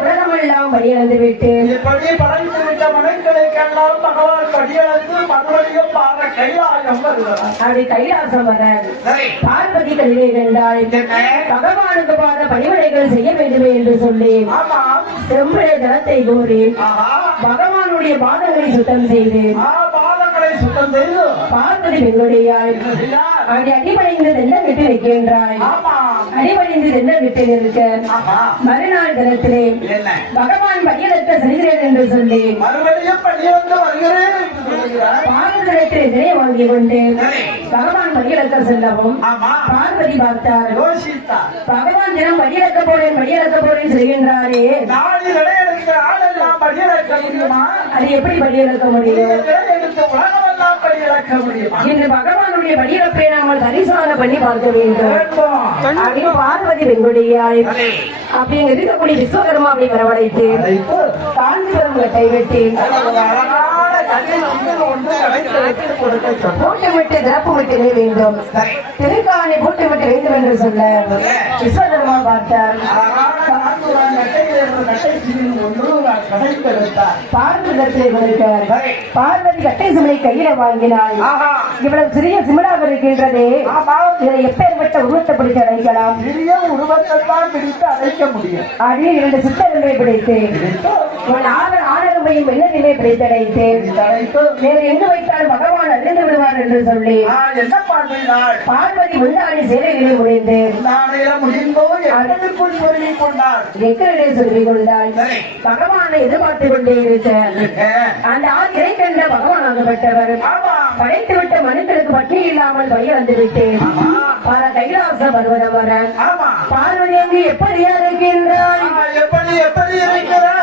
உலகமெல்லாம் படியளந்து விட்டு அப்படி கைலாசம் வர பார்வதி கல்வி இருந்தால் பகவானுக்கு பாத பணிவிடைகள் செய்ய வேண்டுமே என்று சொல்லி செம்புடைய தளத்தை கோரி பகவானுடைய பாதங்களை சுத்தம் செய்து பார்வதி பெண்களுடையாய் அடிபணிந்து தென்னம் விட்டு வைக்கின்றாய். அடிபணிந்து தென்னம் விட்டு இருக்க மறுநாள் தினத்திலே பகவான் படியலத்தை செல்கிறேன் என்று சொல்லி பார்வதி இதனை வாங்கிக் கொண்டு பகவான் படியலக்க செல்லவும் பார்வதி பார்த்தார். பகவான் தினம் படியலக்க போறேன் சொல்கின்றாரே, அது எப்படி படியலக்க முடியும்? இன்று பகவானுடைய படியிறப்பை நாங்கள் தரிசனம் பண்ணி பார்க்க வேண்டும். பார்வதி வெங்குடியாய் அப்படிங்க இருக்கக்கூடிய விஸ்வகர்மாவை வரவழைத்து காஞ்சிபுரம் கைவிட்டு போட்டுவிட்டு திறப்பு விட்டவே வேண்டும், திருக்காணி போட்டுவிட்டு வேண்டும் என்று சொல்ல விஸ்வகர்மா பார்த்தார். பார்வதி கட்டை சுமையை கையில வாங்கினாள். இவ்வளவு சிறிய சிமிடாக இருக்கின்றதே, இதை எப்பேற்பட்ட உருவத்தை பிடித்து அடைக்கலாம்? சிறிய உருவத்தை தான் பிடித்து அடைக்க முடியும். அதே 2 சித்தரங்களை பிடித்து ஆடகமையும் வெள்ளத்திலே பிடித்தடைத்தேன். வேறு எங்கு வைத்தால் பகவான் அறிந்து விடுவார் என்று சொல்லி பார்வதி முன்னாடி சேலைகளை முடிந்து எக்கரிலே சொல்லிக் கொண்டாள். பகவானை எதிர்பார்த்து கொண்டே இருக்க அந்த இறை கண்ட பகவானாகப்பட்டவர் படைத்துவிட்ட மனுக்களுக்கு பற்றி இல்லாமல் வழி வந்துவிட்டேன். பல கைலாச பர்வதம் வர பார்வதி அங்கு எப்படி இருக்கின்றாய்? எப்படி இருக்கிறார்?